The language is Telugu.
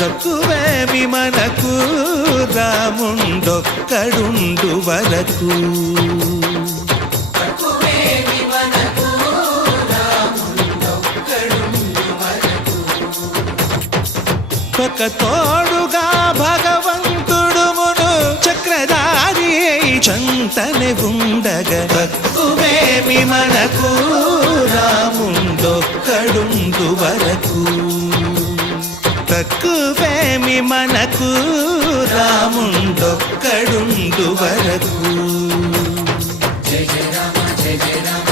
తక్కువేమి మనకు రాముండొక్కడుండు వరకు. ఒక తోడుగా భగవంతుడుమును చక్రధారి చంతనే ఉండగా తక్కువేమి మనకు రాముండొక్కడుండు వరకు. తక్కువేమి మనకు రాముండొక్కడుండు వరకు. జయ జయ రామ జయ జయ రామ